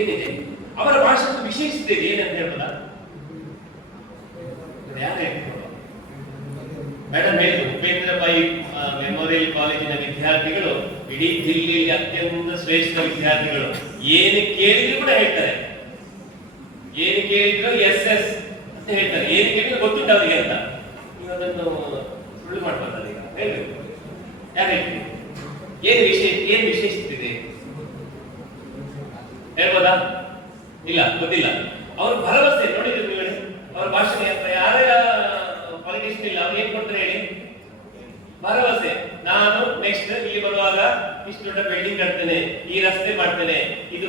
ಏನಿದೆ ಅವರ ಭಾಷಣದ ವಿಶೇಷತೆ ಏನಂತ ಹೇಳ್ಬೋದಾ? ಯಾರು ಹೇಳ್ಬೋದು? ಮೇಡಮ್ ಹೇಳಿದ್ರು, ಉಪೇಂದ್ರ ಬಾಯಿ ಮೆಮೋರಿಯಲ್ ಕಾಲೇಜಿನ ವಿದ್ಯಾರ್ಥಿಗಳು ಇಡೀ ಜಿಲ್ಲೆಯಲ್ಲಿ ಅತ್ಯಂತ ಶ್ರೇಷ್ಠ ವಿದ್ಯಾರ್ಥಿಗಳು. ಏನು ಕೇಳಿದ್ರು ಕೂಡ ಹೇಳ್ತಾರೆ, ಏನು ಕೇಳಿದ್ರು ಎಸ್ ಎಸ್ ಅಂತ ಹೇಳ್ತಾರೆ. ಏನು ಕೇಳಿದ್ರು ಗೊತ್ತುಂಟು ಅವರಿಗೆ ಅಂತ. ನೀವು ಅದನ್ನು ಸುಳ್ಳು ಮಾಡ್ಬಾರ್ದು. ಈಗ ಹೇಳ್ಬೇಕು, ಯಾರು ಹೇಳ್ತೀವಿ? ಏನು ವಿಶೇಷತೆ ಇದೆ ಹೇಳ್ಬೋದಾ? ಇಲ್ಲ, ಗೊತ್ತಿಲ್ಲ. ಅವ್ರ ಭರವಸೆ ನೋಡಿದ್ರು ನೀವು, ಅವ್ರ ಭಾಷಣ ಯಾರ್ಯಾರ ಪಾಲಿಟಿಷಿಯನ್ ಇಲ್ಲ, ಅವ್ರು ಏನ್ ಕೊಡ್ತಾರೆ ಹೇಳಿ? ಭರವಸೆ. ನಾನು ನೆಕ್ಸ್ಟ್ ಇಲ್ಲಿ ಬರುವಾಗ ಇಷ್ಟು ದೊಡ್ಡ ಬಿಲ್ಡಿಂಗ್ ಕಟ್ತೇನೆ, ಈ ರಸ್ತೆ ಮಾಡ್ತೇನೆ, ಇದು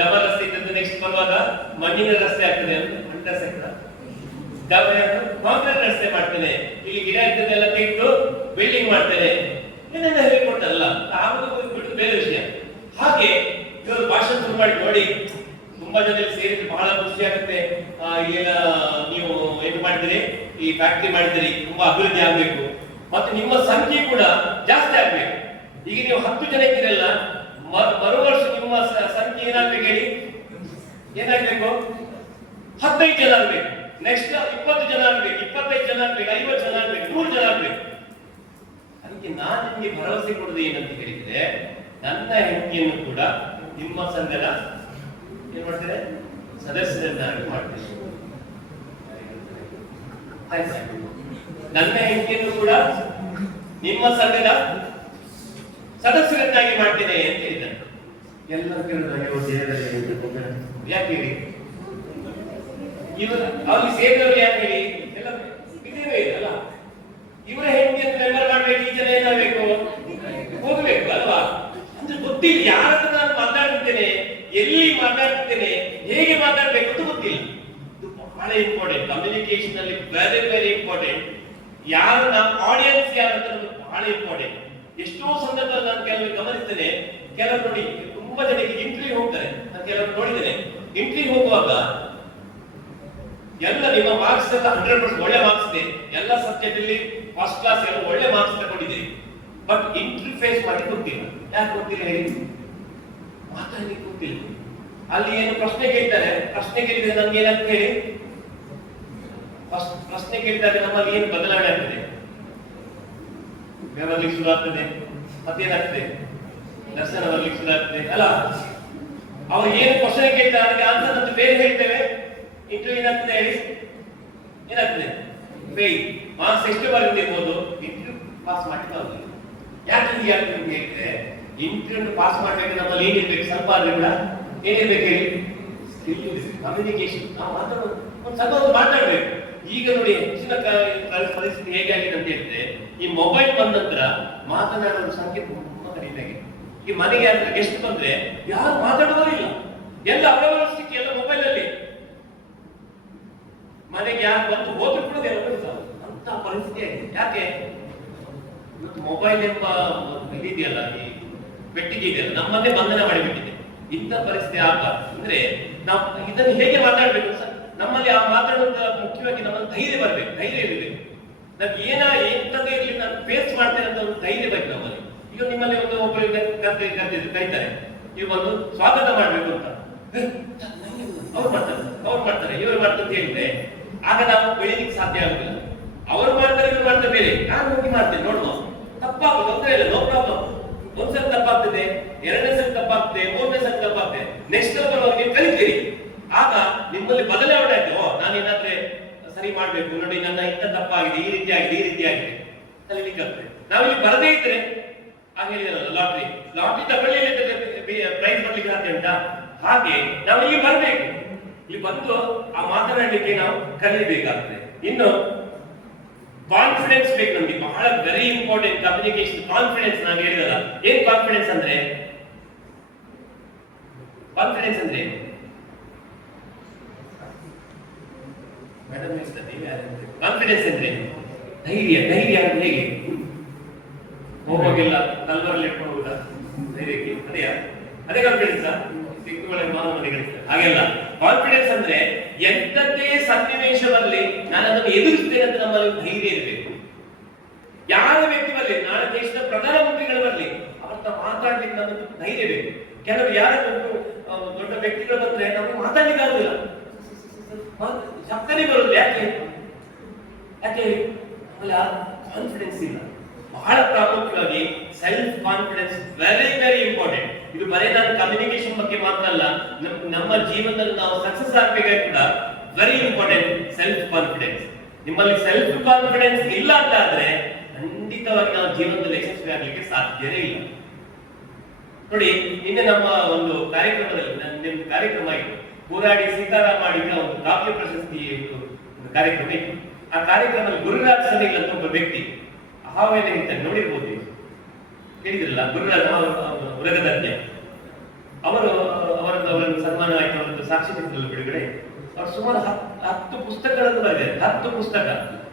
ಡಬಲ್ ರಸ್ತೆ ಇದ್ದದ್ದು ನೆಕ್ಸ್ಟ್ ಬರುವಾಗ ಮಣ್ಣಿನ ರಸ್ತೆ ಆಗ್ತದೆ, ಅಂಡರ್ ಸೆಕ್ಟರ್ ಕಾಂಕ್ರೀಟ್ ರಸ್ತೆ ಮಾಡ್ತೇನೆ, ಇಲ್ಲಿ ಗಿಡ ಇದ್ದದೆಲ್ಲ ತೆಗೆದು ಬಿಲ್ಡಿಂಗ್ ಮಾಡ್ತೇನೆ, ಇದನ್ನೆಲ್ಲ ಹೇಳಿಕೊಟ್ಟಲ್ಲ. ಆವಾಗ ಬಿಟ್ಟು ಬೇರೆ ವಿಷಯ. ಹಾಗೆ ಇವರು ಭಾಷಣ ಶುರು ಮಾಡಿ ನೋಡಿ, ತುಂಬಾ ಜನ ಸೇರಿದ್ರೆ ಬಹಳ ಖುಷಿ ಆಗುತ್ತೆ. ಇಲ್ಲೆಲ್ಲ ನೀವು ಏನು ಮಾಡಿದಿರಿ, ಈ ಫ್ಯಾಕ್ಟರಿ ಮಾಡಿದಿರಿ, ತುಂಬಾ ಅಭಿವೃದ್ಧಿ ಆಗ್ಬೇಕು, ಮತ್ತು ನಿಮ್ಮ ಸಂಖ್ಯೆ ಕೂಡ ಜಾಸ್ತಿ ಆಗ್ಬೇಕು. ಈಗ ನೀವು 10 ಜನ ಇದ್ದೀರಲ್ಲ, ಬರುವ ವರ್ಷ ನಿಮ್ಮ ಸಂಖ್ಯೆ ಏನಾಗ್ಬೇಕು ಹೇಳಿ? ಏನಾಗ್ಬೇಕು? 15 ಜನ ಆಗ್ಬೇಕು. ನೆಕ್ಸ್ಟ್ 20 ಜನ ಆಗ್ಬೇಕು, 25 ಜನ ಆಗ್ಬೇಕು, 50 ಜನ ಆಗ್ಬೇಕು, 100 ಜನ ಆಗ್ಬೇಕು. ಅದಕ್ಕೆ ನಾನು ನಿಮ್ಗೆ ಭರವಸೆ ಕೊಡುದು ಏನಂತ ಹೇಳಿದ್ರೆ, ನನ್ನ ಹೆಂಡತಿಯನ್ನು ಕೂಡ ನಿಮ್ಮ ಸಂಘದ ಏನ್ ಮಾಡ್ತಾರೆ, ಸದಸ್ಯರನ್ನಾಗಿ ಮಾಡ್ತೇನೆ. ನನ್ನ ಹೆಂಡತಿಯನ್ನು ಕೂಡ ನಿಮ್ಮ ಸಂಘದ ಸದಸ್ಯರನ್ನಾಗಿ ಮಾಡ್ತೇನೆ ಅಂತ ಹೇಳಿದ್ದಾರೆ. ಎಲ್ಲರೂ ಕೇಳಿದ್ರೆ ಯಾಕೆ ಹೇಳಿ? ಇವರು ಅಲ್ಲಿ ಸೇರಿದವರು ಯಾಕೆ ಹೇಳಿ? ಎಲ್ಲ ಇದೇವೇ ಅಲ್ಲ. ಇವರ ಹೆಂಡತಿಯನ್ನು ಮೆಂಬರ್ ಮಾಡ್ಬೇಕು, ಈ ಜನ ಏನಾಗಬೇಕು, ಹೋಗ್ಬೇಕು ಅಲ್ವಾ? ಅಂದ್ರೆ ಗೊತ್ತಿಲ್ಲ ಯಾರತ್ರ ನಾನು ಮಾತಾಡ್ತೇನೆ, ಎಲ್ಲಿ ಮಾತಾಡ್ತೇನೆ, ಹೇಗೆ ಮಾತಾಡ್ಬೇಕು ಅಂತ ಗೊತ್ತಿಲ್ಲ. ಇದು ಬಹಳ ಇಂಪಾರ್ಟೆಂಟ್. ಕಮ್ಯುನಿಕೇಶನ್ ಅಲ್ಲಿ ವೆರಿ ವೆರಿ ಇಂಪಾರ್ಟೆಂಟ್. ಯಾರು ನಮ್ಮ ಆಡಿಯನ್ಸ್ ಯಾರು ಅಂತ ಬಹಳ ಇಂಪಾರ್ಟೆಂಟ್. ಎಷ್ಟೋ ಸಂದರ್ಭದಲ್ಲಿ ನಾನು ಕೆಲವರು ಗಮನಿಸ್ತೇನೆ, ಕೆಲವರು ನೋಡಿ ತುಂಬಾ ಜನ ಇಂಟರ್ವ್ಯೂ ಹೋಗ್ತಾರೆ, ನಾನು ಕೆಲವರು ನೋಡಿದ್ದೇನೆ. ಇಂಟರ್ವ್ಯೂ ಹೋಗುವಾಗ ಎಲ್ಲ ನಿಮ್ಮ ಮಾರ್ಕ್ಸ್ ಎಲ್ಲ 100% ಒಳ್ಳೆ ಮಾರ್ಕ್ಸ್ ಇದೆ, ಎಲ್ಲ ಸಬ್ಜೆಕ್ಟ್ ಅಲ್ಲಿ ಫಸ್ಟ್ ಕ್ಲಾಸ್ ಎಲ್ಲ ಒಳ್ಳೆ ಮಾರ್ಕ್ಸ್ ತಗೊಂಡಿದ್ದೀರಿ. ಬಟ್ ಇಂಟರ್ವ್ಯೂ ಫೇಸ್ ಮಾಡಿ ಗೊತ್ತಿಲ್ಲ. ಯಾಕೆ ಗೊತ್ತಿಲ್ಲ ಹೇಳಿ? ಮಾತಾಡ್ಲಿಕ್ಕೆ ಗೊತ್ತಿಲ್ಲ. ಅಲ್ಲಿ ಏನು ಪ್ರಶ್ನೆ ಕೇಳ್ತಾರೆ, ಪ್ರಶ್ನೆ ಕೇಳಿದ್ರೆ ನಮ್ಗೆ ಏನಾಗ್ತದೆ ಹೇಳಿ? ಪ್ರಶ್ನೆ ಕೇಳಿದಾಗ ನಮ್ಮಲ್ಲಿ ಏನು ಬದಲಾವಣೆ ಆಗ್ತದೆ? ಬರ್ಲಿಕ್ಕೆ ಶುರು ಆಗ್ತದೆ, ಮತ್ತೇನಾಗ್ತದೆ? ದರ್ಶನ ಬರ್ಲಿಕ್ಕೆ ಶುರು ಆಗ್ತದೆ ಅಲ್ಲ? ಅವ್ರು ಏನು ಕ್ವಶನ್ ಕೇಳ್ತಾರೆ ಅದಕ್ಕೆ ಆನ್ಸರ್ ಅಂತ ಬೇರೆ ಹೇಳ್ತೇವೆ. ಇಂಟರ್ವ್ಯೂ ಏನಾಗ್ತದೆ ಹೇಳಿ? ಏನಾಗ್ತದೆ? ಫೇಲ್. ಮಾರ್ಕ್ಸ್ ಎಷ್ಟು ಬರೆದಿರ್ಬೋದು, ಇಂಟರ್ವ್ಯೂ ಪಾಸ್ ಮಾಡ್ಲಿಕ್ಕೆ ಆಗುದಿಲ್ಲ. ಯಾಕೆ ಹೇಳಿದ್ರೆ, ಇಂಟರ್ವ್ಯೂ ಪಾಸ್ ಮಾಡ್ಬೇಕು ನಮ್ಮಲ್ಲಿ ಏನಿರ್ಬೇಕು? ಸ್ವಲ್ಪ ಆದ್ರೆ ಕೂಡ ಏನಿರ್ಬೇಕು ಹೇಳಿ? ಸ್ಕಿಲ್ ಇರ್ಬೇಕು, ಕಮ್ಯುನಿಕೇಶನ್. ನಾವು ಮಾತಾಡೋದು ಒಂದು ಸ್ವಲ್ಪ ಮಾತಾಡ್ಬೇಕು. ಈಗ ನೋಡಿ ಹೆಚ್ಚಿನ ಪರಿಸ್ಥಿತಿ ಹೇಗಾಗಿದೆ ಅಂತ ಹೇಳಿದ್ರೆ, ಈ ಮೊಬೈಲ್ ಬಂದ ನಂತರ ಮಾತನಾಡುವ ಸಂಖ್ಯೆ ತುಂಬಾ ಕಡಿಮೆ ಆಗಿದೆ. ಈ ಮನೆಗೆ ಯಾರು ಗೆಸ್ಟ್ ಬಂದ್ರೆ ಯಾರು ಮಾತಾಡೋದಿಲ್ಲ, ಎಲ್ಲ ಅವರವರಷ್ಟಕ್ಕೆ ಎಲ್ಲ ಮೊಬೈಲ್ ಅಲ್ಲಿ. ಮನೆಗೆ ಯಾರು ಬಂದು ಹೋದ್ರು ಕೂಡ ಅಂತ ಪರಿಸ್ಥಿತಿ ಆಗಿದೆ. ಯಾಕೆ? ಇವತ್ತು ಮೊಬೈಲ್ ಎಂಬ ಇದೆಯಲ್ಲ, ಈ ಪೆಟ್ಟಿಗೆ ಇದೆಯಲ್ಲ, ನಮ್ಮನ್ನೇ ಬಂಧನ ಮಾಡಿಬಿಟ್ಟಿದೆ. ಇಂಥ ಪರಿಸ್ಥಿತಿ ಆಗಬಾರ್ದು. ಅಂದ್ರೆ ನಾವು ಇದನ್ನು ಹೇಗೆ ಮಾತಾಡ್ಬೇಕು? ನಮ್ಮಲ್ಲಿ ಆ ಮಾತಾಡುವಂತ ಮುಖ್ಯವಾಗಿ ನಮ್ಮಲ್ಲಿ ಧೈರ್ಯ ಬರಬೇಕು, ಧೈರ್ಯ ಇರಬೇಕು. ನಮ್ಗೆ ಎಂತದೇ ಇರಲಿ ನಾನು ಫೇಸ್ ಮಾಡ್ತೇನೆ ಅಂತ ಒಂದು ಧೈರ್ಯ ಬೇಕು ನಮ್ಮಲ್ಲಿ. ಈಗ ನಿಮ್ಮಲ್ಲಿ ಒಂದು ಒಬ್ಬರು ಕರೀತಾರೆ, ನೀವು ಒಂದು ಸ್ವಾಗತ ಮಾಡ್ಬೇಕು ಅಂತ ಅವ್ರು ಮಾಡ್ತಾರೆ ಇವರು ಮಾಡ್ತಾರೆ ಅಂತ ಹೇಳಿದ್ರೆ, ಆಗ ನಾವು ಬೆಳೀಲಿಕ್ಕೆ ಸಾಧ್ಯ ಆಗುದಿಲ್ಲ. ಅವರು ಮಾಡ್ತಾರೆ, ಇವ್ರು ಮಾಡ್ತಾರೆ ಬೇರೆ, ನಾನು ಹೋಗಿ ಮಾಡ್ತೇನೆ ನೋಡುವ. ತಪ್ಪಾಗುದು ತೊಂದರೆ ಇಲ್ಲ, ನೋ ಪ್ರಾಬ್ಲಮ್. ಒಂದ್ಸಲ ತಪ್ಪಾಗ್ತದೆ, 2ನೇ ಸಲ ತಪ್ಪಾಗ್ತದೆ, 3ನೇ ಸಲ ತಪ್ಪಾಗ್ತದೆ, ನೆಕ್ಸ್ಟ್ ನೀವು ಕಲಿತೀರಿ. ಆಗ ನಿಮ್ಮಲ್ಲಿ ಬದಲಾವಣೆ ಆಯ್ತು. ನಾನು ಏನಾದ್ರೆ ಸರಿ ಮಾಡ್ಬೇಕು, ನೋಡಿ ನನ್ನ ಇಂಥ ತಪ್ಪಾಗಿದೆ, ಈ ರೀತಿ ಆಗಿದೆ, ಈ ರೀತಿ ಆಗಿದೆ ಕಲಿಲಿಕ್ಕೆ ಆಗ್ತದೆ. ನಾವಿಲ್ಲಿ ಬರದೇ ಇದ್ರೆ, ಆಗ ಹೇಳಿದಲ್ಲ ಲಾಟ್ರಿ ತಗೊಳ್ಳಿ ಪ್ರೈಸ್ ಬರ್ಲಿಕ್ಕೆ ಸಾಧ್ಯ ಉಂಟಾ? ಹಾಗೆ ನಾವು ಇಲ್ಲಿ ಬರ್ಬೇಕು, ಇಲ್ಲಿ ಬಂದು ಆ ಮಾತನಾಡಲಿಕ್ಕೆ ನಾವು ಕಲಿಬೇಕಾಗ್ತದೆ. ಇನ್ನು ಕಾನ್ಫಿಡೆನ್ಸ್ ಬೇಕು ನಮ್ಗೆ, ಬಹಳ ವೆರಿ ಇಂಪಾರ್ಟೆಂಟ್. ಕಮ್ಯುನಿಕೇಶನ್ ಕಾನ್ಫಿಡೆನ್ಸ್ ನಾನು ಹೇಳಿದಲ್ಲ. ಏನ್ ಕಾನ್ಫಿಡೆನ್ಸ್ ಅಂದ್ರೆ? ಕಾನ್ಫಿಡೆನ್ಸ್ ಅಂದ್ರೆ ಕಾನ್ಫಿಡೆನ್ಸ್ ಅಂದ್ರೆ ಧೈರ್ಯ. ಧೈರ್ಯ ಅಂದ್ರೆ ಹೇಗೆ? ಹೋಗೋಗಿಲ್ಲ ಕಲ್ವರಲ್ಲಿ ಇಟ್ಕೊಂಡು ಹೋಗುದ ಧೈರ್ಯಕ್ಕೆ, ಅದೇ ಕಾನ್ಫಿಡೆನ್ಸ್. ಸಿಕ್ಕುಗಳ ಮಾನವನಿಗಳಿರ್ತದೆ ಹಾಗೆಲ್ಲ. ಕಾನ್ಫಿಡೆನ್ಸ್ ಅಂದ್ರೆ ಎಂತದ್ದೇ ಸನ್ನಿವೇಶದಲ್ಲಿ ನಾನು ಅದನ್ನು ಎದುರಿಸ್ತೇನೆ ಅಂತ ನಮ್ಮಲ್ಲಿ ಧೈರ್ಯ ಇರಬೇಕು. ಯಾರ ವ್ಯಕ್ತಿ ಬರಲಿ, ನಾಳೆ ದೇಶದ ಪ್ರಧಾನಮಂತ್ರಿಗಳು ಬರಲಿ, ಅವರ ಮಾತಾಡ್ಲಿಕ್ಕೆ ನಮಗೆ ಧೈರ್ಯ ಬೇಕು. ಕೆಲವರು ಯಾರು ದೊಡ್ಡ ವ್ಯಕ್ತಿಗಳು ಬಂದ್ರೆ ನಮಗೆ ಮಾತಾಡ್ಲಿಕ್ಕೆ ಆಗುದಿಲ್ಲ, ಶಬ್ದನೇ ಬರುದು. ಯಾಕೆ ಯಾಕೆ ಕಾನ್ಫಿಡೆನ್ಸ್ ಇಲ್ಲ. ಬಹಳ ಪ್ರಾಮುಖ್ಯವಾಗಿ self confidence very very important. ಇದು ಬರೀ ನಾನು ಕಮ್ಯುನಿಕೇಶನ್ ಬಗ್ಗೆ ಮಾತ್ರ ಅಲ್ಲ, ನಮ್ಮ ಜೀವನದಲ್ಲಿ ನಾವು ಸಕ್ಸಸ್ ಆಗ್ಬೇಕಾದ್ರೆ ಕೂಡ ವೆರಿ ಇಂಪಾರ್ಟೆಂಟ್ ಸೆಲ್ಫ್ ಕಾನ್ಫಿಡೆನ್ಸ್. ನಿಮ್ಮಲ್ಲಿ ಸೆಲ್ಫ್ ಕಾನ್ಫಿಡೆನ್ಸ್ ಇಲ್ಲ ಅಂತ ಆದ್ರೆ ಖಂಡಿತವಾಗಿ ನಾವು ಜೀವನದಲ್ಲಿ ಯಶಸ್ವಿ ಆಗ್ಲಿಕ್ಕೆ ಸಾಧ್ಯವೇ ಇಲ್ಲ. ನೋಡಿ, ನಿನ್ನೆ ನಮ್ಮ ಒಂದು ಕಾರ್ಯಕ್ರಮದಲ್ಲಿ ನಿಮ್ಮ ಕಾರ್ಯಕ್ರಮ ಇತ್ತು, ಹೋರಾಡಿ ಸೀತಾರಾಮ್ ಮಾಡಿದ ಒಂದು ಕಾವ್ಯ ಪ್ರಶಸ್ತಿ ಒಂದು ಕಾರ್ಯಕ್ರಮ ಇತ್ತು. ಆ ಕಾರ್ಯಕ್ರಮದಲ್ಲಿ ಗುರುರಾಜ್ ಸನಿಲ್ ಅಂತ ಒಬ್ಬ ವ್ಯಕ್ತಿ ಹಾವೇನೆ ಹೇಳ್ತಾನೆ, ನೋಡಿರ್ಬೋದು, ಹೇಳಿದ್ರಲ್ಲ, ಗುರುರಾಜ್ ಉರಗದಜ್ಞ. ಅವರನ್ನು ಸನ್ಮಾನ ಆಯ್ತು, ಅವರದ್ದು ಸಾಕ್ಷಿ ಚಿತ್ರದಲ್ಲಿ ಬಿಡುಗಡೆ. ಅವರು ಸುಮಾರು 10 ಪುಸ್ತಕಗಳನ್ನು ಬರೆದಿದ್ದಾರೆ. 10 ಪುಸ್ತಕ,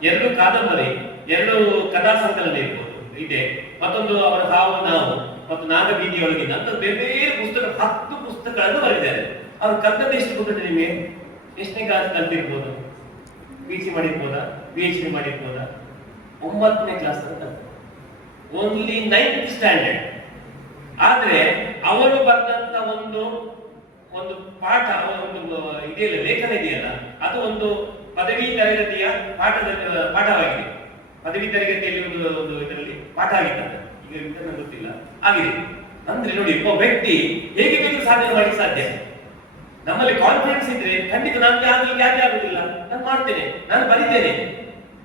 2 ಕಾದಂಬರಿ, 2 ಕಥಾ ಸಂಕಲನ ಇರ್ಬೋದು ಇದೆ, ಮತ್ತೊಂದು ಅವರ ಹಾವು ನಾವು ಮತ್ತು ನಾಗಬೀದಿಯೊಳಗಿನ ಅಂತ ಬೇರೆ ಬೇರೆ ಪುಸ್ತಕ, 10 ಪುಸ್ತಕಗಳನ್ನು ಬರೆದಿದ್ದಾರೆ. ಅವ್ರು ಕನ್ನಡ ಎಷ್ಟು ಗೊತ್ತಿದೆ ನಿಮಗೆ? ಎಷ್ಟನೇ ಕ್ಲಾಸ್ ಕಲ್ತಿರ್ಬೋದು? PG ಮಾಡಿರ್ಬೋದಾ, PhD ಮಾಡಿರ್ಬೋದಾ? 9ನೇ ಕ್ಲಾಸ್ ಅಂತ, ಓನ್ಲಿ 9th ಸ್ಟ್ಯಾಂಡರ್ಡ್. ಆದ್ರೆ ಅವರು ಬರೆದಂತ ಒಂದು ಪಾಠ, ಒಂದು ಇದೆಯಲ್ಲ, ಲೇಖನ ಇದೆಯಲ್ಲ, ಅದು ಒಂದು ಪದವಿ ತರಗತಿಯ ಪಾಠವಾಗಿದೆ. ಪದವಿ ತರಗತಿಯಲ್ಲಿ ಒಂದು ಇದರಲ್ಲಿ ಪಾಠ ಆಗಿತ್ತು, ಈಗ ನನಗೆ ಗೊತ್ತಿಲ್ಲ, ಆಗಿದೆ. ಅಂದ್ರೆ ನೋಡಿ, ಒಬ್ಬ ವ್ಯಕ್ತಿ ಹೇಗೆ ಬೇಕು ಸಾಧನೆ ಮಾಡಲಿಕ್ಕೆ ಸಾಧ್ಯ. ನಮ್ಮಲ್ಲಿ ಕಾನ್ಫಿಡೆನ್ಸ್ ಇದ್ರೆ ಖಂಡಿತ ನಾನು ಯಾಕೆ ಆಗುದಿಲ್ಲ, ನಾನು ಮಾಡ್ತೇನೆ, ನಾನು ಬರಿತೇನೆ,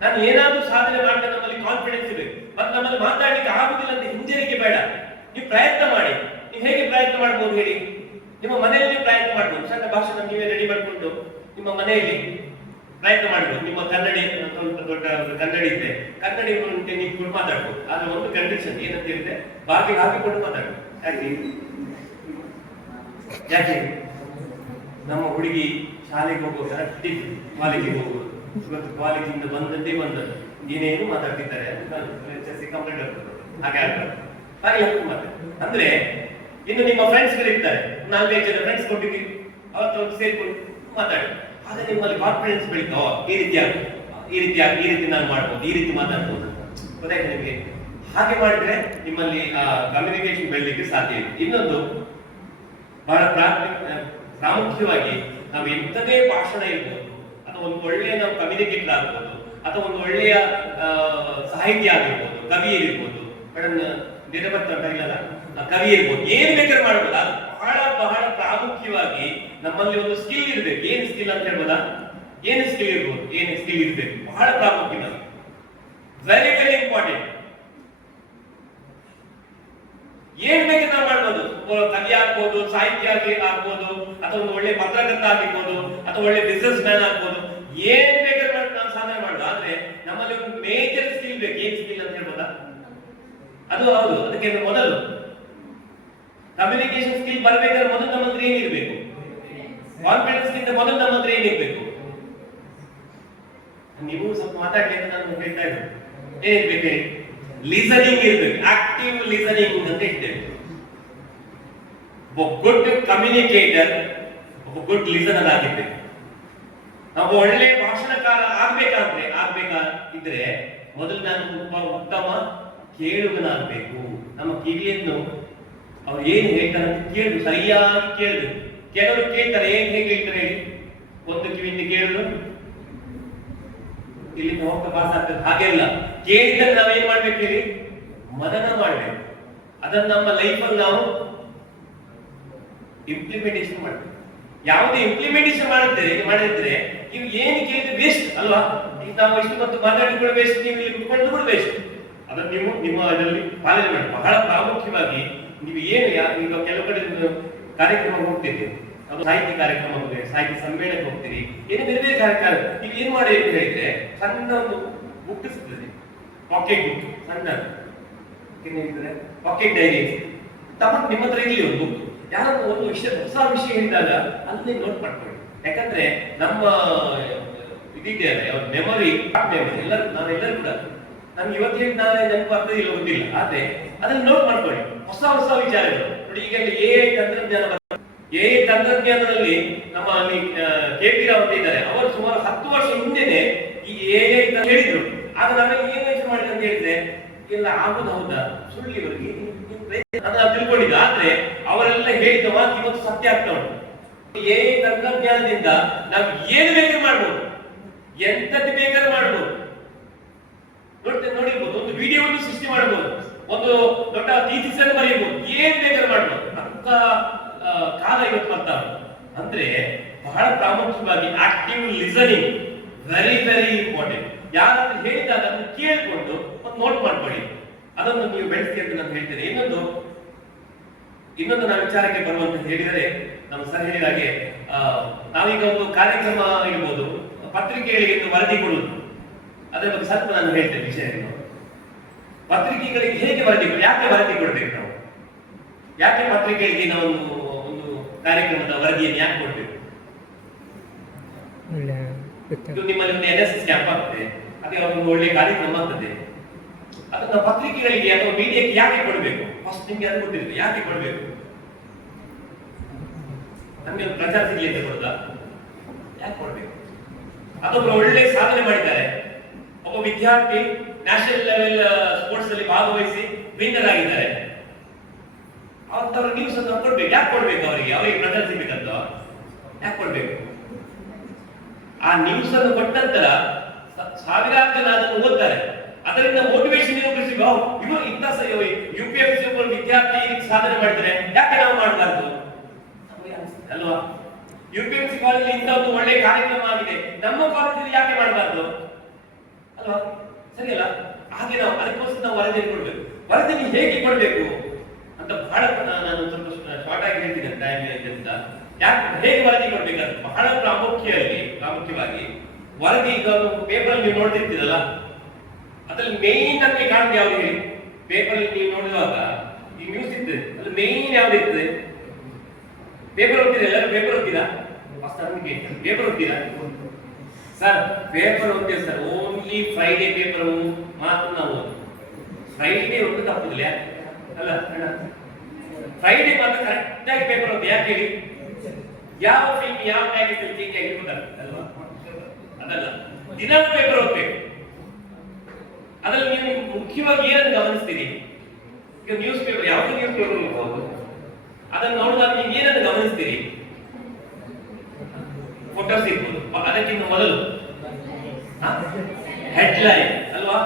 ನಾನು ಏನಾದ್ರೂ ಸಾಧನೆ ಮಾಡ್ತೇನೆ. ನಮ್ಮಲ್ಲಿ ಕಾನ್ಫಿಡೆನ್ಸ್ ಇರಬೇಕು. ಮತ್ತೆ ನಮ್ಮಲ್ಲಿ ಮಾತಾಡ್ಲಿಕ್ಕೆ ಆಗುದಿಲ್ಲ ಅಂತ ಹಿಂಜರಿಕೆ ಬೇಡ. ನೀವು ಪ್ರಯತ್ನ ಮಾಡಿ. ನೀವು ಹೇಗೆ ಪ್ರಯತ್ನ ಮಾಡ್ಬೋದು ಹೇಳಿ? ನಿಮ್ಮ ಮನೆಯಲ್ಲಿ ನೀವು ಪ್ರಯತ್ನ ಮಾಡ್ಬೋದು. ಸಣ್ಣ ಭಾಷಣ ನೀವೇ ರೆಡಿ ಮಾಡಿಕೊಂಡು ನಿಮ್ಮ ಮನೆಯಲ್ಲಿ ಪ್ರಯತ್ನ ಮಾಡ್ಬೋದು. ನಿಮ್ಮ ಕನ್ನಡಿ ದೊಡ್ಡ ಕನ್ನಡಿ ಇದ್ರೆ ಕನ್ನಡಿ ನಿಂತ್ಕೊಂಡು ಮಾತಾಡ್ಬೋದು. ಆದ್ರೆ ಒಂದು ಕಂಡೀಷನ್ ಏನಂತ ಹೇಳಿದ್ರೆ, ಬಾಗಿಲು ಹಾಕಿಕೊಂಡು ಮಾತಾಡ್ಬೋದು. ಯಾಕೆ ನಮ್ಮ ಹುಡುಗಿ ಶಾಲೆಗೆ ಹೋಗುವ ಕರೆಕ್ಟ್ ಕಾಲೇಜಿಗೆ ಹೋಗುವುದು, ಇವತ್ತು ಕಾಲೇಜಿಂದ ಬಂದದ್ದೇ ಏನೇನು ಮಾತಾಡ್ತಿದ್ದಾರೆ ಕಂಪ್ಲೇಂಟ್ ಆಗ್ತದೆ. ಹಾಗೆ ಆಗ್ತದೆ, ಹಾಗೆ ಮಾತಾಡ. ಅಂದ್ರೆ ಇನ್ನು ನಿಮ್ಮ ಫ್ರೆಂಡ್ಸ್ ಇರ್ತಾರೆ, 4-5 ಜನ ಫ್ರೆಂಡ್ಸ್ ಕೊಟ್ಟಿದ್ದೀವಿ, ಅವತ್ತು ಸೇರ್ಕೊಂಡು ಮಾತಾಡಿ. ಆದ್ರೆ ನಿಮ್ಮಲ್ಲಿ ಕಾನ್ಫಿಡೆನ್ಸ್ ಬೆಳೀತಾವ, ಈ ರೀತಿ ನಾನು ಮಾಡ್ಬೋದು, ಈ ರೀತಿ ಮಾತಾಡ್ಬೋದು. ಗೊತ್ತಾಯ್ತು ನಿಮಗೆ? ಹಾಗೆ ಮಾಡಿದ್ರೆ ನಿಮ್ಮಲ್ಲಿ ಕಮ್ಯುನಿಕೇಶನ್ ಬೆಳಲಿಕ್ಕೆ ಸಾಧ್ಯ ಇದೆ. ಇನ್ನೊಂದು ಬಹಳ ಪ್ರಾಮುಖ್ಯವಾಗಿ, ನಾವು ಎಂಥದೇ ಭಾಷಣ ಇರ್ಬೋದು, ಅಥವಾ ಒಂದು ಒಳ್ಳೆಯ ನಾವು ಕಮ್ಯುನಿಕೇಟರ್ ಆಗ್ಬೋದು, ಅಥವಾ ಒಂದು ಒಳ್ಳೆಯ ಸಾಹಿತ್ಯ ಆಗಿರ್ಬೋದು, ಕವಿ ಇರ್ಬೋದು, ದಿನಪತ್ರ ಇಲ್ಲಲ್ಲ, ಕವಿ ಇರ್ಬೋದು, ಏನ್ ಬೇಕಾದ್ರೂ ಮಾಡ್ಬೋದು. ಅದು ಬಹಳ ಪ್ರಾಮುಖ್ಯವಾಗಿ ನಮ್ಮಲ್ಲಿ ಒಂದು ಸ್ಕಿಲ್ ಇರ್ಬೇಕು. ಏನ್ ಸ್ಕಿಲ್ ಅಂತ ಹೇಳ್ಬೋದಾ? ಏನು ಸ್ಕಿಲ್ ಇರ್ಬೋದು, ಏನು ಸ್ಕಿಲ್ ಇರ್ಬೇಕು, ಬಹಳ ಪ್ರಾಮುಖ್ಯವಾಗಿ, ವೆರಿ ವೆರಿ ಇಂಪಾರ್ಟೆಂಟ್. ಏನ್ ಬೇಕಾದ್ರೆ ನಾವು ಮಾಡ್ಬೋದು. ಕವಿ ಆಗ್ಬೋದು, ಸಾಹಿತ್ಯ ಆಗ್ಬೋದು, ಅಥವಾ ಒಂದು ಒಳ್ಳೆ ಪತ್ರಕರ್ತ ಆಗಿರ್ಬೋದು, ಅಥವಾ ಒಳ್ಳೆ ಬಿಸ್ನೆಸ್ ಮ್ಯಾನ್ ಆಗ್ಬೋದು. ಏನ್ ಬೇಕಾದ್ರೆ ನಾವು ಸಾಧನೆ ಮಾಡೋದು. ಆದ್ರೆ ನಮ್ಮಲ್ಲಿ ಒಂದು ಮೇಜರ್ ಸ್ಕಿಲ್ ಬೇಕು. ಏನ್ ಸ್ಕಿಲ್ ಅಂತ ಹೇಳ್ಬೋದಾ? ಅದು ಹೌದು. ಅದಕ್ಕೆ ಮೊದಲು ಕಮ್ಯುನಿಕೇಶನ್ ಸ್ಕಿಲ್ ಬರ್ಬೇಕಾದ್ರೆ ಮೊದಲು ನಮ್ಮ ಹತ್ರ ಏನಿರ್ಬೇಕು? ಕಾನ್ಫಿಡೆನ್ಸ್ ಗಿಂತ ಮೊದಲು ನಮ್ಮ ಹತ್ರ ಏನಿರ್ಬೇಕು? ನೀವು ಸ್ವಲ್ಪ ಮಾತಾಡ್ಲಿ ಅಂತ ನಾನು ಹೇಳ್ತಾ ಇದ್ದೆ. ಏನಿರ್ಬೇಕು ಹೇಳಿ? ಲಿಸನಿಂಗ್ ಇರ್ಬೇಕು. ಆಕ್ಟಿವ್ ಲಿಸನಿಂಗ್ ಅಂತ ಹೇಳ್ತೇವೆ. ಒಬ್ಬ ಗುಡ್ ಕಮ್ಯುನಿಕೇಟರ್, ಒಬ್ಬ ಗುಡ್ ಲಿಸನರ್ ಆಗಿರ್ಬೇಕು. ನಾವು ಒಳ್ಳೆ ಭಾಷಣಕಾರ ಆಗ್ಬೇಕಾಗಿದ್ರೆ ಮೊದಲು ನಾನು ಒಬ್ಬ ಉತ್ತಮ ಕೇಳುಗನಾಗಬೇಕು. ನಮ್ಮ ಕಿವಿಯನ್ನು ಅವ್ರು ಏನು ಹೇಳ್ತಾರೆ ಅಂತ ಕೇಳುದು, ಸರಿಯಾಗಿ ಕೇಳಬೇಕು. ಕೆಲವರು ಕೇಳ್ತಾರೆ, ಹೇಗೆ ಹೇಳ್ತಾರೆ ಹೇಳಿ? ಒಂದು ಕಿವಿಯಿಂದ ಕೇಳುದು, ಇಲ್ಲಿ ಹೋಗ್ತಾ ಪಾಸ್ ಆಗ್ತದೆ. ಹಾಗೆಲ್ಲ ಕೇಳಿದ್ರೆ ನಾವೇನ್ ಮಾಡ್ಬೇಕು ಹೇಳಿ? ಮನನ ಮಾಡ್ಬೇಕು. ಅದನ್ನ ನಮ್ಮ ಲೈಫಲ್ಲಿ ನಾವು ಇಂಪ್ಲಿಮೆಂಟೇಷನ್ ಮಾಡ್ಬೇಕು. ಯಾವುದೇ ಇಂಪ್ಲಿಮೆಂಟೇಷನ್ ಮಾಡಿದ್ರೆ ನೀವು ಏನು ಕೇಳಿದ್ರೆ ವೇಸ್ಟ್ ಅಲ್ವಾ? ಈಗ ನಾವು ಇಷ್ಟು ಮತ್ತು ಮಾತಾಡಿಕೊಂಡು ವೇಸ್ಟ್, ನೀವು ಇಲ್ಲಿ ಕುತ್ಕೊಂಡು ಕೂಡ ವೇಸ್ಟ್. ಅದನ್ನು ನೀವು ನಿಮ್ಮ ಇದರಲ್ಲಿ ಪಾಲನೆ ಮಾಡಿ. ಬಹಳ ಪ್ರಾಮುಖ್ಯವಾಗಿ ನೀವು ಏನು ಈಗ ಕೆಲವು ಕಡೆ ಕಾರ್ಯಕ್ರಮ ಹೋಗ್ತಿದ್ದೀರಿ, ಅದು ಸಾಹಿತ್ಯ ಕಾರ್ಯಕ್ರಮ ಹೋಗ್ತೀರಿ, ಸಾಹಿತ್ಯ ಸಮ್ಮೇಳನಕ್ಕೆ ಹೋಗ್ತೀರಿ, ಏನು ಬೇರೆ ಬೇರೆ ಕಾರ್ಯಕ್ರಮ. ನೀವು ಏನ್ ಮಾಡಿ ಅಂತ ಹೇಳಿದ್ರೆ, ಸಣ್ಣ ಒಂದು ಬುಕ್ ಸಿಗ್ತದೆ, ಪಾಕೆಟ್ ಬುಕ್, ಸಣ್ಣ ಪಾಕೆಟ್ ಡೈರಿ ತಗೊಂಡು ನಿಮ್ಮ ಹತ್ರ ಇರಲಿ ಒಂದು ಬುಕ್. ಯಾರಾದ್ರೂ ಒಂದು ವಿಷಯ, ಹೊಸ ವಿಷಯ ಹೇಳಿದಾಗ ಅದನ್ನೇ ನೋಟ್ ಮಾಡ್ಕೊಳ್ಳಿ. ಯಾಕಂದ್ರೆ ನಮ್ಮ ಇದಿದೆಯಲ್ಲ, ಮೆಮೊರಿ ಎಲ್ಲರೂ, ನಾವೆಲ್ಲರೂ ಕೂಡ ನಮ್ಗೆ ಇವತ್ತು ಹೇಳಿ ನಾಳೆ ನೆನಪು ಆಗ್ತದೆ ಇಲ್ಲ ಗೊತ್ತಿಲ್ಲ, ಆದ್ರೆ ಅದನ್ನ ನೋಟ್ ಮಾಡ್ಕೊಳ್ಳಿ. ಹೊಸ ವಿಚಾರಗಳು ನೋಡಿ. ಈಗ ತಂತ್ರಜ್ಞಾನದಲ್ಲಿ ನಮ್ಮ ಅಲ್ಲಿ KP ರಾವ್ ಅಂತ ಇದ್ದಾರೆ. ಅವರು ಸುಮಾರು 10 ವರ್ಷ ಹಿಂದೆನೆ ಈ AI ಹೇಳಿದ್ರು. ಆಗ ನಾವೆಲ್ಲ ಏನು ಯೋಚನೆ ಮಾಡಿದ್ರೆ ಅಂತ ಹೇಳಿದ್ರೆ, ಇಲ್ಲ ಆಗುದು ಹೌದಾ ಸುಳ್ಳು ಇವರಿಗೆ ಅದನ್ನ ತಿಳ್ಕೊಳ್ಳಿ. ಅನ್ಕೊಂಡಿದ್ದ. ಆದ್ರೆ ಅವರೆಲ್ಲ ಹೇಳಿದ ಮಾತು ಇವತ್ತು ಸತ್ಯ ಆಗ್ತಾ ಉಂಟು. ಏ ತಂತ್ರಜ್ಞಾನದಿಂದ ನಾವು ಏನು ಬೇಕಾದ್ರೂ ಮಾಡ್ಬೋದು, ಎಂತದ್ದು ಬೇಕಾದ್ರೂ ಮಾಡ್ಬೋದು. ನೋಡಿರ್ಬೋದು, ಒಂದು ವಿಡಿಯೋವನ್ನು ಸೃಷ್ಟಿ ಮಾಡಬಹುದು, ಒಂದು ದೊಡ್ಡ ಥೀಸಿಸ್ ಅನ್ನು ಬರೆಯಬಹುದು, ಏನ್ ಬೇಕಾದ್ರೂ ಮಾಡಬಹುದು ಅಂತ ಕಾಲ ಇವತ್ತು ಬರ್ತಾ ಉಂಟು. ಅಂದ್ರೆ ಬಹಳ ಪ್ರಾಮುಖ್ಯವಾಗಿ active listening very very important. ಯಾರಾದ್ರೂ ಹೇಳಿದಾಗ ಅದನ್ನು ಕೇಳಿಕೊಂಡು ಒಂದು ನೋಟ್ ಮಾಡ್ಕೊಳ್ಳಿ, ಅದನ್ನು ನೀವು ಬೆಳೆಸಿ ಅಂತ ನಾನು ಹೇಳ್ತೇನೆ. ಇನ್ನೊಂದು ನಾನು ವಿಚಾರಕ್ಕೆ ಬರುವಂತ ಹೇಳಿದರೆ, ನಮ್ಮ ಸರ್ ಹೇಳಿದ ಹಾಗೆ ನಾವೀಗ ಒಂದು ಕಾರ್ಯಕ್ರಮ ಇರ್ಬೋದು, ಪತ್ರಿಕೆಗಳಿಗೆ ವರದಿ ಕೊಡುವುದು, ಅದರ ಬಗ್ಗೆ ಸ್ವಲ್ಪ ನಾನು ಹೇಳ್ತೇನೆ ವಿಷಯವನ್ನು. ಪತ್ರಿಕೆಗಳಿಗೆ ಹೇಗೆ ವರದಿ, ಯಾಕೆ ವರದಿ ಕೊಡ್ಬೇಕು ನಾವು, ಯಾಕೆ ಪತ್ರಿಕೆಗಳಿಗೆ ನಾವು ಒಂದು ಕಾರ್ಯಕ್ರಮದ ವರದಿಯನ್ನು ಯಾಕೆ ಕೊಡ್ಬೇಕು? ಇದು ನಿಮ್ಮಲ್ಲಿ ಒಂದು NSS ಕ್ಯಾಂಪ್ ಆಗ್ತದೆ, ಅದೇ ಒಂದು ಒಳ್ಳೆ ಕಾರ್ಯಕ್ರಮ ಆಗ್ತದೆ, ಅದನ್ನ ಪತ್ರಿಕೆಗಳಿಗೆ ಅಥವಾ ಮೀಡಿಯಾಕ್ಕೆ ಯಾಕೆ ಕೊಡಬೇಕು? ಫಸ್ಟ್ ನಿಮ್ಗೆ ಅದು ಗೊತ್ತಿರುತ್ತೆ, ಯಾಕೆ ಕೊಡಬೇಕು? ನಮ್ಗೆ ಒಂದು ಪ್ರಚಾರ ಸಿಗ್ಲಿ ಅಂತ ಕೊಡುದಾ? ಯಾಕೆ ಕೊಡ್ಬೇಕು? ಅದೊಬ್ಬರು ಒಳ್ಳೆ ಸಾಧನೆ ಮಾಡಿದ್ದಾರೆ, ಒಬ್ಬ ವಿದ್ಯಾರ್ಥಿ ನ್ಯಾಷನಲ್ ಲೆವೆಲ್ ಸ್ಪೋರ್ಟ್ಸ್ ಅಲ್ಲಿ ಭಾಗವಹಿಸಿ ವಿನ್ನರ್ ಆಗಿದ್ದಾರೆ, ಅವತ್ತವರ ನ್ಯೂಸ್ ಅನ್ನು ಕೊಡ್ಬೇಕು. ಯಾಕೆ ಕೊಡ್ಬೇಕು? ಅವರಿಗೆ ಪ್ರಚಾರ ಸಿಗ್ಬೇಕಂತ ಯಾಕೆ ಕೊಡ್ಬೇಕು? ಆ ನ್ಯೂಸ್ ಅನ್ನು ಕೊಟ್ಟ ನಂತರ ಸಾವಿರಾರು ಜನ ಅದನ್ನು ಓದ್ತಾರೆ, ಅದರಿಂದ ಮೋಟಿವೇಶನ್ ಇವರು ಇಂಥ UPSC ಒಬ್ಬರು ವಿದ್ಯಾರ್ಥಿ ಸಾಧನೆ ಮಾಡಿದ್ರೆ ಯಾಕೆ ನಾವು ಮಾಡಬಾರ್ದು ಅಲ್ವಾ? UPSC ಕಾಲೇಜಲ್ಲಿ ಇಂಥ ಒಂದು ಒಳ್ಳೆ ಕಾರ್ಯಕ್ರಮ ಆಗಿದೆ, ನಮ್ಮ ಕಾಲೇಜಲ್ಲಿ ಯಾಕೆ ಮಾಡಬಾರ್ದು ಅಲ್ವಾ? ಸರಿ ಅಲ್ಲ? ಹಾಗೆ ನಾವು ಅದಕ್ಕೋಸ್ಕರ ನಾವು ವರದಿಯನ್ನು ಕೊಡ್ಬೇಕು. ವರದಿಯನ್ನು ಹೇಗೆ ಕೊಡ್ಬೇಕು ಅಂತ ಬಹಳ ನಾನು ಸ್ವಲ್ಪ ಶಾರ್ಟ್ ಆಗಿ ಹೇಳ್ತೀನಿ, ಟೈಮ್ ಅಂತ. ಯಾಕೆ ಹೇಗೆ ವರದಿ ಕೊಡ್ಬೇಕಂತ ಬಹಳ ಪ್ರಾಮುಖ್ಯವಾಗಿ ವರದಿ. ಈಗ ಪೇಪರ್ ನೀವು ನೋಡ್ತಿರ್ತೀರಲ್ಲ, ಅದ್ರಲ್ಲಿ ಮೇನ್ ನಮಗೆ ಕಾಣುದು ಯಾವ್ದು ಹೇಳಿ? ಪೇಪರ್ ನೀವು ನೋಡುವಾಗ ಈ ನ್ಯೂಸ್ ಇರ್ತದೆ, ಅಲ್ಲಿ ಮೇನ್ ಯಾವ್ದು ಇರ್ತದೆ? ಪೇಪರ್ ಓದ್ತೀರಾ? ಎಲ್ಲರೂ ಪೇಪರ್ ಓದ್ತೀರಾ? ಪೇಪರ್ ಓದ್ತೀರಾ ಸರ್? ಪೇಪರ್ ಓದ್ತೀವಿ ಸರ್, ಓನ್ಲಿ ಫ್ರೈಡೇ ಪೇಪರ್ ಮಾತ್ರ ನಾವು ಫ್ರೈಡೇ ಒಂದು ತಪ್ಪುದಿಲ್ಲ ಅಲ್ಲ? ಫ್ರೈಡೇ ಮಾತ್ರ ಕರೆಕ್ಟ್ ಆಗಿ ಪೇಪರ್ ಓದಿ. ಯಾಕೆ ಹೇಳಿ? ಯಾವ ಫಿಲ್ಮ್ ಯಾವ ಪ್ಯಾಕೇಜ್ ಚೇಂಜ್ ಆಗಿರ್ಬೋದಲ್ಲ ಅಲ್ವಾ? ಅದಲ್ಲ, ದಿನ ಪೇಪರ್ ಓದ್ಬೇಕು. ಅದ್ರಲ್ಲಿ ನೀವು ಮುಖ್ಯವಾಗಿ ಏನನ್ನು ಗಮನಿಸ್ತೀರಿ? ಈಗ ನ್ಯೂಸ್ ಪೇಪರ್, ಯಾವುದೇ ನ್ಯೂಸ್ ಪೇಪರ್ ಇರ್ಬೋದು, ಅದನ್ನು ನೋಡುವಾಗ ನೀವು ಏನನ್ನು ಗಮನಿಸ್ತೀರಿ? ಫೋಟೋಸ್ ಇರ್ಬೋದು, ಅದಕ್ಕಿಂತ ಮೊದಲು ಹೆಡ್ಲೈನ್ ಅಲ್ವಾ?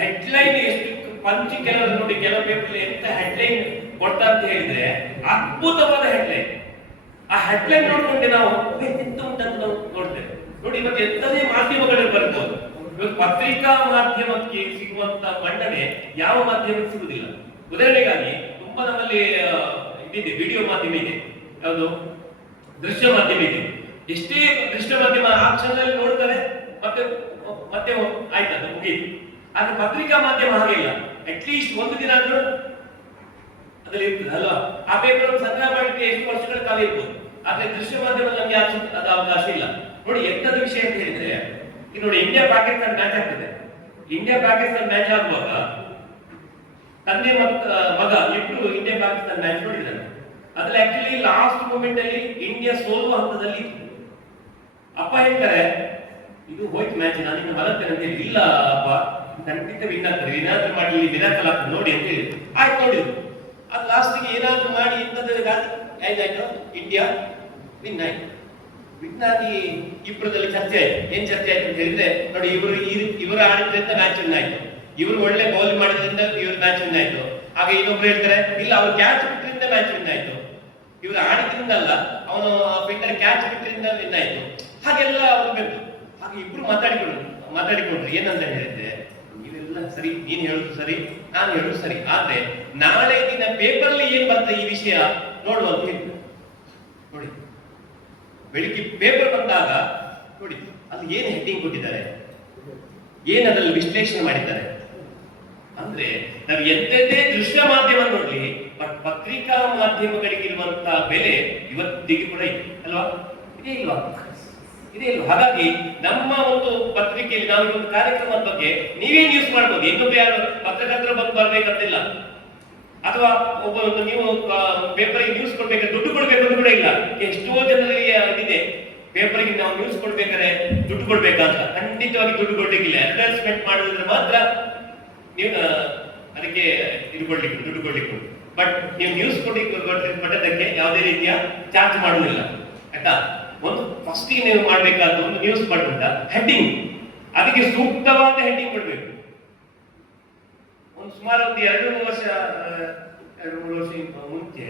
ಹೆಡ್ಲೈನ್ ಎಷ್ಟು ಪಂಚಿ, ಕೆಲವರು ನೋಡಿ ಕೆಲವು ಪೇಪರ್ ಎಂತ ಹೆಡ್ಲೈನ್ ಕೊಡ್ತಾ ಅಂತ ಹೇಳಿದ್ರೆ ಅದ್ಭುತವಾದ ಹೆಡ್ಲೈನ್. ಆ ಹೆಡ್ಲೈನ್ ನೋಡ್ಕೊಂಡೆ ನಾವು ಎಂತ ಉಂಟಂತ ನಾವು ನೋಡ್ತೇವೆ. ನೋಡಿ ಇವತ್ತು ಎಂತದೇ ಮಾಧ್ಯಮಗಳಲ್ಲಿ ಬರ್ಬೋದು, ಇವತ್ತು ಪತ್ರಿಕಾ ಮಾಧ್ಯಮಕ್ಕೆ ಸಿಗುವಂತ ಮನ್ನಣೆ ಯಾವ ಮಾಧ್ಯಮಕ್ಕೆ ಸಿಗುದಿಲ್ಲ. ಉದಾಹರಣೆಗಾಗಿ ತುಂಬಾ ನಮ್ಮಲ್ಲಿ ಇದಿದೆ, ವಿಡಿಯೋ ಮಾಧ್ಯಮ ಇದೆ, ಯಾವುದು ದೃಶ್ಯ ಮಾಧ್ಯಮ ಇದೆ. ಎಷ್ಟೇ ದೃಶ್ಯ ಮಾಧ್ಯಮ ಆ ಕ್ಷಣದಲ್ಲಿ ನೋಡ್ತಾರೆ, ಮತ್ತೆ ಆಯ್ತದ ಮುಗೀತು. ಆದ್ರೆ ಪತ್ರಿಕಾ ಮಾಧ್ಯಮ ಹಾಗೆ ಇಲ್ಲ, ಅಟ್ಲೀಸ್ಟ್ ಒಂದು ದಿನ ಆದ್ರೂ ಅದ್ರಲ್ಲಿ ಇರ್ತದೆ ಅಲ್ವಾ? ಆ ಪೇಪರ್ ಸಂಗ್ರಹ ಮಾಡಲಿಕ್ಕೆ ಎಷ್ಟು ವರ್ಷಗಳ ಕಾಲ ಇರ್ಬೋದು. ಆದ್ರೆ ದೃಶ್ಯ ಮಾಧ್ಯಮದಲ್ಲಿ ನಮ್ಗೆ ಅದು ಅವಕಾಶ ಇಲ್ಲ. ನೋಡಿ ಎಂತದ ವಿಷಯ ಅಂತ ಹೇಳಿದ್ರೆ, ಈಗ ನೋಡಿ ಇಂಡಿಯಾ ಪಾಕಿಸ್ತಾನ ಮ್ಯಾಚ್ ಆಗ್ತದೆ. ಇಂಡಿಯಾ ಪಾಕಿಸ್ತಾನ ಮ್ಯಾಚ್ ಆಗುವಾಗ ತಂದೆ ಮತ್ತು ಮಗ ಇಬ್ರು ಇಂಡಿಯಾ ಪಾಕಿಸ್ತಾನ ಮ್ಯಾಚ್ ನೋಡಿದ್ದಾರೆ. ಅದ್ರಲ್ಲಿ ಆಕ್ಚುಲಿ ಲಾಸ್ಟ್ ಮೂಮೆಂಟ್ ಅಲ್ಲಿ ಇಂಡಿಯಾ ಸೋಲುವ ಹಂತದಲ್ಲಿ ಇತ್ತು. ಅಪ್ಪ ಹೇಳ್ತಾರೆ, ಇದು ಹೋಯ್ತು ಮ್ಯಾಚ್, ನಾನಿನ್ನ ಮಲಗ್ತೇನೆ ಅಂತ ಹೇಳಿ. ಇಲ್ಲ ಅಪ್ಪ, ಖಂಡಿತ ವಿನ್ ಆಗ್ತದೆ, ಏನಾದ್ರೂ ಮಾಡಿ ಮಿರಾಕಲ್ ಆಗ್ತದೆ ನೋಡಿ ಅಂತ ಹೇಳಿ. ಆಯ್ತು ನೋಡಿದ್ರು. ಅದು ಲಾಸ್ಟಿಗೆ ಏನಾದ್ರೂ ಮಾಡಿ ಇಂಥದ್ದು ಏನಾಯ್ತು, ಇಂಡಿಯಾ ವಿನ್ ಆಯ್ತು. ವಿನ್ ಆಗಿ ಇಬ್ಬರದಲ್ಲಿ ಚರ್ಚೆ ಆಯ್ತು. ಏನ್ ಚರ್ಚೆ ಆಯ್ತು ಅಂತ ಹೇಳಿದ್ರೆ, ನೋಡಿ ಇವರು ಆಡಿದ್ರಿಂದ ಮ್ಯಾಚ್ ವಿನ್ ಆಯ್ತು, ಇವರು ಒಳ್ಳೆ ಬೌಲ್ ಮಾಡಿದ್ರಿಂದ ಇವ್ರ ಮ್ಯಾಚ್ ವಿನ್ ಆಯ್ತು. ಹಾಗೆ ಇನ್ನೊಬ್ರು ಹೇಳ್ತಾರೆ, ಇಲ್ಲ ಅವ್ರು ಕ್ಯಾಚ್ ಬಿಟ್ಟರಿಂದ ಮ್ಯಾಚ್ ವಿನ್ ಆಯ್ತು, ಇವರು ಆಡಿದ್ರಿಂದ ಅಲ್ಲ, ಅವನು ಫಿಂಗರ್ ಕ್ಯಾಚ್ ಬಿಟ್ಟರಿಂದ ವಿನ್ ಆಯ್ತು. ಹಾಗೆಲ್ಲ ಅವ್ರು ಬೇಕು. ಹಾಗೆ ಇಬ್ರು ಮಾತಾಡಿಕೊಂಡ್ರು ಏನಂತ ಹೇಳಿದ್ರೆ, ನೀವೆಲ್ಲ ಸರಿ, ನೀನ್ ಹೇಳುದು ಸರಿ, ನಾನು ಹೇಳುದು ಸರಿ, ಆದ್ರೆ ನಾಳೆ ದಿನ ಪೇಪರ್ ಅಲ್ಲಿ ಏನ್ ಬರ್ತದೆ ಈ ವಿಷಯ ನೋಡುವ ಅಂತ ಹೇಳ್ತಾರೆ. ನೋಡಿ ಬೆಳಿಗ್ಗೆ ಪೇಪರ್ ಬಂದಾಗ ನೋಡಿ ಅಲ್ಲಿ ಏನ್ ಹೆಡ್ಡಿಂಗ್ ಕೊಟ್ಟಿದ್ದಾರೆ, ಏನ್ ಅದ್ರಲ್ಲಿ ವಿಶ್ಲೇಷಣೆ ಮಾಡಿದ್ದಾರೆ. ಅಂದ್ರೆ ನಾವು ಎಂತೆಂದೇ ದೃಶ್ಯ ಮಾಧ್ಯಮ ನೋಡ್ಲಿ, ಬಟ್ ಪತ್ರಿಕಾ ಮಾಧ್ಯಮಗಳಿಗೆ ಇರುವಂತಹ ಬೆಲೆ ಇವತ್ತಿಗೆ ಕೂಡ ಇದೆ ಅಲ್ವಾ? ಇದೇ ಇಲ್ವಾ? ಹಾಗಾಗಿ ನಮ್ಮ ಒಂದು ಪತ್ರಿಕೆಯಲ್ಲಿ ನಾವು ಒಂದು ಕಾರ್ಯಕ್ರಮದ ಬಗ್ಗೆ ನೀವೇ ನ್ಯೂಸ್ ಮಾಡ್ಬೋದು, ಇನ್ನೊಬ್ಬ ಯಾರು ಪತ್ರಕರ್ತರು ಬಂದು ಬರ್ಬೇಕಂತಿಲ್ಲ. ಅಥವಾ ಒಬ್ಬ ನೀವು ಪೇಪರ್ಗೆ ನ್ಯೂಸ್ ಕೊಡ್ಬೇಕಾದ್ರೆ ದುಡ್ಡು ಕೊಡ್ಬೇಕು ಕೂಡ ಇಲ್ಲ. ಎಷ್ಟೋ ಜನರಿಗೆ ಇದಿದೆ, ಪೇಪರ್ಗೆ ನಾವು ನ್ಯೂಸ್ ಕೊಡ್ಬೇಕಾದ್ರೆ ದುಡ್ಡು ಕೊಡ್ಬೇಕಂತ. ಖಂಡಿತವಾಗಿ ದುಡ್ಡು ಕೊಡ್ಲಿಕ್ಕಿಲ್ಲ. ಅಡ್ವರ್ಟೈಸ್ಮೆಂಟ್ ಮಾಡೋದ್ರೆ ಮಾತ್ರ ನೀವು ಅದಕ್ಕೆ ದುಡ್ಡು ಕೊಡ್ಲಿಕ್ಕೆ ಬಟ್ ನೀವು ನ್ಯೂಸ್ ಕೊಟ್ಟದಕ್ಕೆ ಯಾವುದೇ ರೀತಿಯ ಚಾರ್ಜ್ ಮಾಡುವುದಿಲ್ಲ ಆಯ್ತಾ. ಒಂದು ಫಸ್ಟಿಗೆ ನೀವು ಮಾಡಬೇಕಾದ ಒಂದು ನ್ಯೂಸ್ ಪಡೆದ ಹೆಡ್ಡಿಂಗ್, ಅದಕ್ಕೆ ಸೂಕ್ತವಾದ ಹೆಡ್ಡಿಂಗ್ ಕೊಡಬೇಕು. ಒಂದು ಸುಮಾರು ಒಂದು 2-3 ವರ್ಷ ಮುಂಚೆ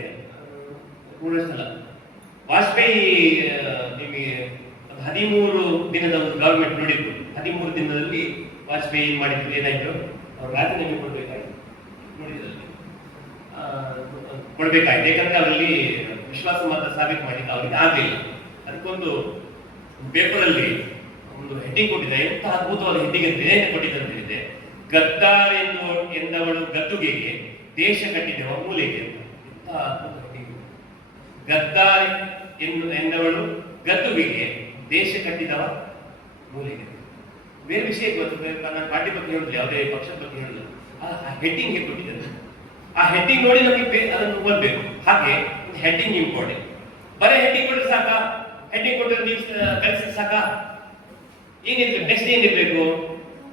3 ವರ್ಷ ಅಲ್ಲ, ವಾಜಪೇಯಿ ನಿಮಗೆ 13 ದಿನದ ಒಂದು ಗವರ್ಮೆಂಟ್ ನೋಡಿದ್ರು. 13 ದಿನದಲ್ಲಿ ವಾಜಪೇಯಿ ಮಾಡಿದ್ರು ಏನಾಯ್ತು, ಅವ್ರು ರಾಜೀನಾಮೆ ಕೊಡ್ಬೇಕಾಯ್ತು, ನೋಡಿದ್ರಲ್ಲಿ ಕೊಡ್ಬೇಕಾಯ್ತು. ಯಾಕಂದ್ರೆ ಅವರಲ್ಲಿ ವಿಶ್ವಾಸ ಮತ ಸಾಬೀತು ಮಾಡಿದ್ದು ಅವರಿಗೆ ಆಗಲಿಲ್ಲ. ಅದಕ್ಕೊಂದು ಪೇಪರ್ ಅಲ್ಲಿ ಒಂದು ಹೆಡ್ಡಿಂಗ್ ಕೊಟ್ಟಿದೆ, ಎಂತ ಅದ್ಭುತವಾದ ಹೆಡ್ಡಿಂಗ್ ಅಂತ ಏನು ಕೊಟ್ಟಿದೆ ಅಂತ ಹೇಳಿದೆ, ಗದ್ದಾರ್ ಎಂದವಳು ಗದ್ದುಗೆಗೆ ದೇಶ ಕಟ್ಟಿದವ ಮೂಲೆಗೆ ಅಂತ. ಎಂತ ಅದ್ಭುತ ಹೆಡ್ಡಿಂಗ್. ಗದ್ದಾರ್ ಎಂದವಳು ಗದ್ದುಗೆಗೆ ದೇಶ ಕಟ್ಟಿದವ ಮೂಲೆಗೆ. ಬೇರೆ ವಿಷಯ ಗೊತ್ತು, ನಾನು ಪಾರ್ಟಿ ಬಗ್ಗೆ ಹೇಳಿಲ್ಲ, ಯಾವುದೇ ಪಕ್ಷದ ಬಗ್ಗೆ ಹೇಳಿಲ್ಲ, ಆ ಹೆಡ್ಡಿಂಗ್ ಹೇಗೆ ಕೊಟ್ಟಿದ್ದಾರೆ. ಆ ಹೆಡ್ಡಿಂಗ್ ನೋಡಿ ನಮಗೆ ಅದನ್ನು ಓದಬೇಕು. ಹಾಗೆ ಹೆಡ್ಡಿಂಗ್ ಇಂಪಾರ್ಟೆಂಟ್. ಬರೀ ಹೆಡ್ಡಿಂಗ್ ಕೊಟ್ಟರೆ ಸಾಕ, ಹೆಡ್ಡಿಂಗ್ ಕೊಟ್ಟರೆ ನ್ಯೂಸ್ ಕಳಿಸಿದ್ರೆ ಸಾಕ, ಏನಿರ್ಬೇಕು, ನೆಕ್ಸ್ಟ್ ಏನಿರ್ಬೇಕು,